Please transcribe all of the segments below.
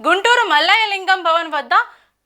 గుంటూరు మల్లయ్యలింగం భవన్ వద్ద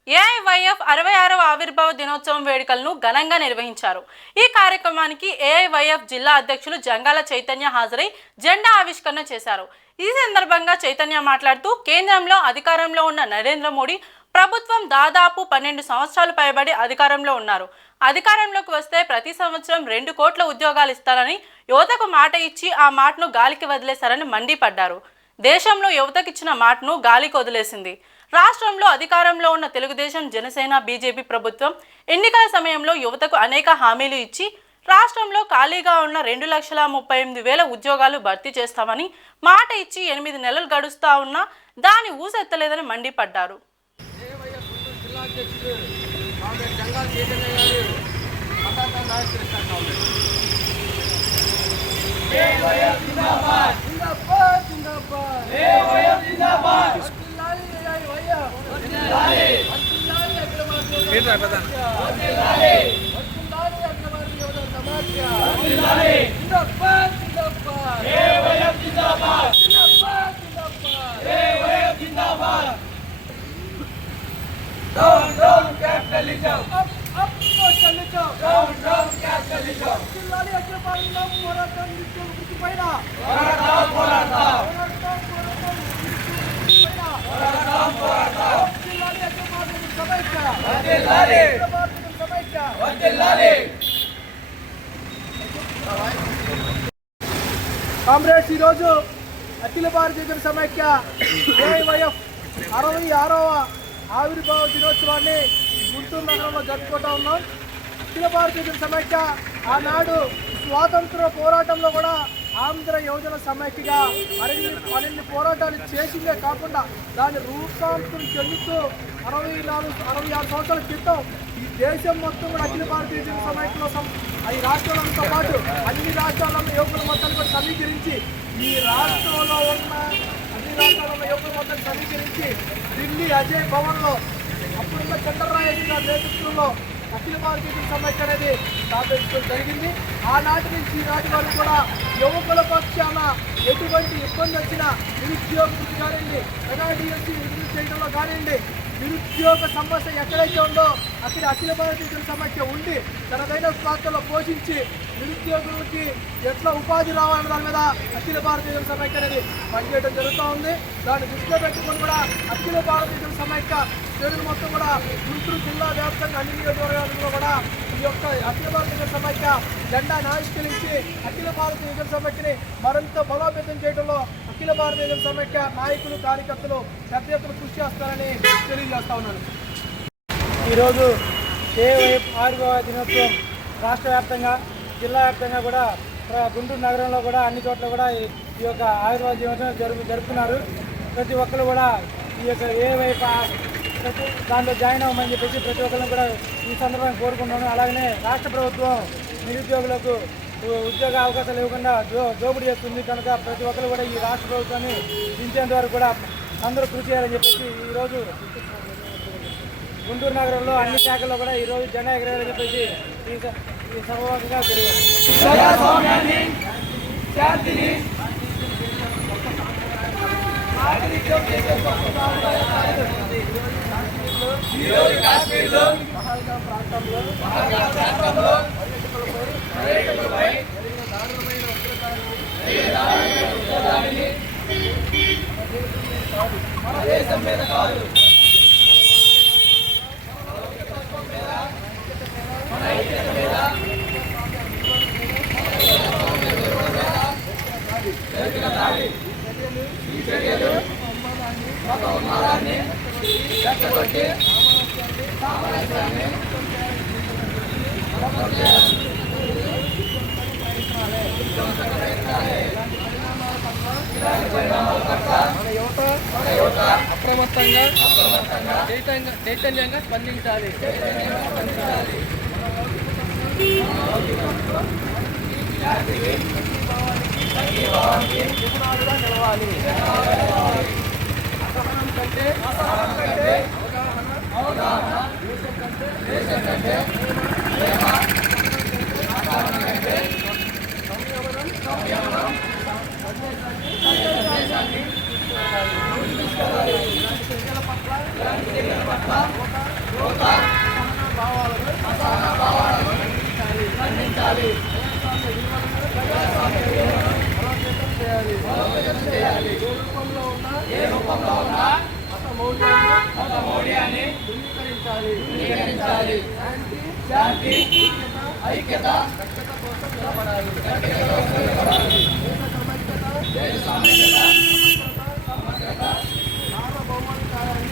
ఏఐవైఎఫ్ 66వ ఆవిర్భావ దినోత్సవం వేడుకలను ఘనంగా నిర్వహించారు. ఈ కార్యక్రమానికి ఏఐవైఎఫ్ జిల్లా అధ్యక్షులు జంగాల చైతన్య హాజరై జెండా ఆవిష్కరణ చేశారు. ఈ సందర్భంగా చైతన్య మాట్లాడుతూ కేంద్రంలో అధికారంలో ఉన్న నరేంద్ర మోడీ ప్రభుత్వం దాదాపు 12 సంవత్సరాలు పైబడి అధికారంలో ఉన్నారు. అధికారంలోకి వస్తే ప్రతి సంవత్సరం 2 కోట్ల ఉద్యోగాలు ఇస్తారని యువతకు మాట ఇచ్చి ఆ మాటను గాలికి వదిలేశారని మండిపడ్డారు. దేశంలో యువతకిచ్చిన మాటను గాలికి వదిలేసింది. రాష్ట్రంలో అధికారంలో ఉన్న తెలుగుదేశం, జనసేన, బీజేపీ ప్రభుత్వం ఎన్నికల సమయంలో యువతకు అనేక హామీలు ఇచ్చి రాష్ట్రంలో ఖాళీగా ఉన్న 2,38,000 ఉద్యోగాలు భర్తీ చేస్తామని మాట ఇచ్చి 8 నెలలు గడుస్తా ఉన్నా దాని ఊసెత్తలేదని మండిపడ్డారు. కామ్రేడ్స్, ఈరోజు అఖిల భారతీయ జన సమైక్య ఏఐవైఎఫ్ 66వ ఆవిర్భావ దినోత్సవాన్ని గుంటూరు నగరంలో జరుపుకుంటూ ఉన్నాం. అఖిల భారతీయ జన సమైక్య ఆనాడు స్వాతంత్ర పోరాటంలో కూడా ఆంధ్ర యువజన సమైక్యగా మరిన్ని పోరాటాలు చేసిందే కాకుండా దాని రూపాంతరం చెందుతూ 66 సంవత్సరాల క్రితం ఈ దేశం మొత్తం కూడా అఖిల భారతీయ జన సమైక్యలో ఈ రాష్ట్రాలతో పాటు అన్ని రాష్ట్రాల్లో యువకుల మొత్తాన్ని కూడా సమీకరించి ఈ రాష్ట్రంలో ఉన్న అన్ని రాష్ట్రాలలో యువకుల మొత్తాన్ని సమీకరించి ఢిల్లీ అజయ్ భవన్లో అప్పుడున్న చంద్రరాజు గారి నేతృత్వంలో అఖిల భారతీయ జన సమైక్య అనేది స్థాపించడం జరిగింది. ఆనాటి నుంచి ఈనాటి వరకు కూడా యువకుల పక్షాన ఎటువంటి ఇబ్బంది వచ్చినా నిరుద్యోగ వృత్తి కానివ్వండి, ఎన్ఆర్డీఎస్సీ విడుదల చేయడంలో కానివ్వండి, నిరుద్యోగ సమస్య ఎక్కడైతే ఉందో అక్కడ అఖిల భారతీయ జన సమైక్య ఉండి తనదైన పాత్రలో పోషించి నిరుద్యోగులకి ఎట్లా ఉపాధి రావాలన్న దాని మీద అఖిల భారతీయ జన సమైక్య అనేది పనిచేయడం జరుగుతూ ఉంది. దాన్ని దృష్టిలో పెట్టుకొని కూడా అఖిల భారతీయ జన సమైక్య శ్రేణులు మొత్తం కూడా గుంటూరు జిల్లా వ్యాప్తంగా అన్ని నియోజకవర్గాలలో కూడా ఈ యొక్క అఖిల భారతీయ జన సమైక్య జెండాను ఆవిష్కరించి అఖిల భారతీయ జన సమైక్యని మరింత బలోపేతం చేయడంలో అఖిల భారతీయ జన సమైక్య నాయకులు, కార్యకర్తలు పెద్ద ఎత్తున కృషి చేస్తారని తెలియజేస్తా ఉన్నాను. ఈరోజు ఏఐవైఎఫ్ 6వ దినోత్సవం రాష్ట్ర వ్యాప్తంగా, జిల్లా వ్యాప్తంగా కూడా గుంటూరు నగరంలో కూడా అన్ని చోట్ల కూడా ఈ యొక్క ఆవిర్భావ దినోత్సవం జరుపుతున్నారు. ప్రతి ఒక్కరు కూడా ఈ యొక్క ఏఐవైఎఫ్ దాంట్లో జాయిన్ అవ్వమని చెప్పేసి ప్రతి ఒక్కరిని కూడా ఈ సందర్భంగా కోరుకుంటున్నాను. అలాగనే రాష్ట్ర ప్రభుత్వం నిరుద్యోగులకు ఉద్యోగ అవకాశాలు ఇవ్వకుండా దోపిడీ చేస్తుంది కనుక ప్రతి ఒక్కరు కూడా ఈ రాష్ట్ర ప్రభుత్వాన్ని దించేంత వరకు కూడా అందరూ కృషి చేయాలని చెప్పేసి ఈరోజు గుంటూరు నగరంలో అన్ని శాఖల్లో కూడా ఈరోజు జెండా ఎగరేయాలని చెప్పేసి ఈ సభాముఖంగా కాశ్మీర్లో ప్రాంతంలో మన దేశం మీద కాదు, మన ఐక్యత మీద ఈ చర్యలు మత ఉన్మాదాన్ని రెచ్చగొట్టి సామరస్యాన్ని మన యువత అప్రమత్తంగా చైతన్యంగా స్పందించాలి. నిలవాలి. అసహనం కంటే అవగాహన, దేశం కంటే సంయమనం ఐక్యత కోసం నిలబడాలి. దేశ సమైక్యత, సమగ్రత, సార్వభౌమాధికారాన్ని